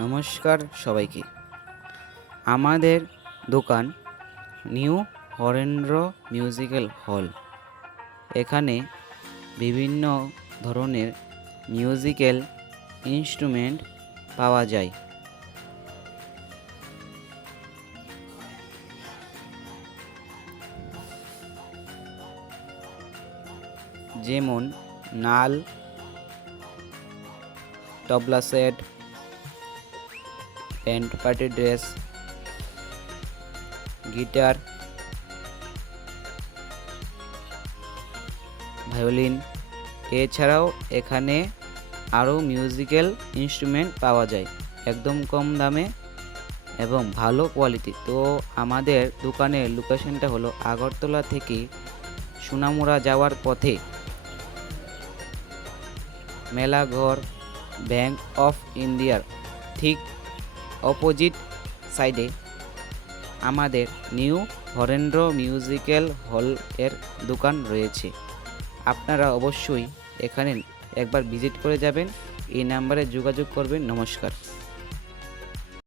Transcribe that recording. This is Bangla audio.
নমস্কার সবাইকে। আমাদের দোকান নিউ হরেন্দ্র মিউজিক্যাল হল। এখানে বিভিন্ন ধরনের মিউজিক্যাল ইনস্ট্রুমেন্ট পাওয়া যায়। যেমন নাল, tabla set, band party dress, guitar, violin. এছাড়াও এখানে আরও মিউজিক্যাল ইনস্ট্রুমেন্ট পাওয়া যায় একদম কম দামে এবং ভালো কোয়ালিটি। তো আমাদের দোকানের লোকেশনটা হলো আগরতলা থেকে সোনামুড়া যাওয়ার পথে মেলাঘর ব্যাংক অফ ইন্ডিয়ার ঠিক অপোজিট সাইডে আমাদের নিউ হরেন্দ্র মিউজিক্যাল হল এর দোকান রয়েছে। আপনারা অবশ্যই এখানে একবার ভিজিট করে যাবেন। এই নাম্বারে যোগাযোগ করবেন। নমস্কার।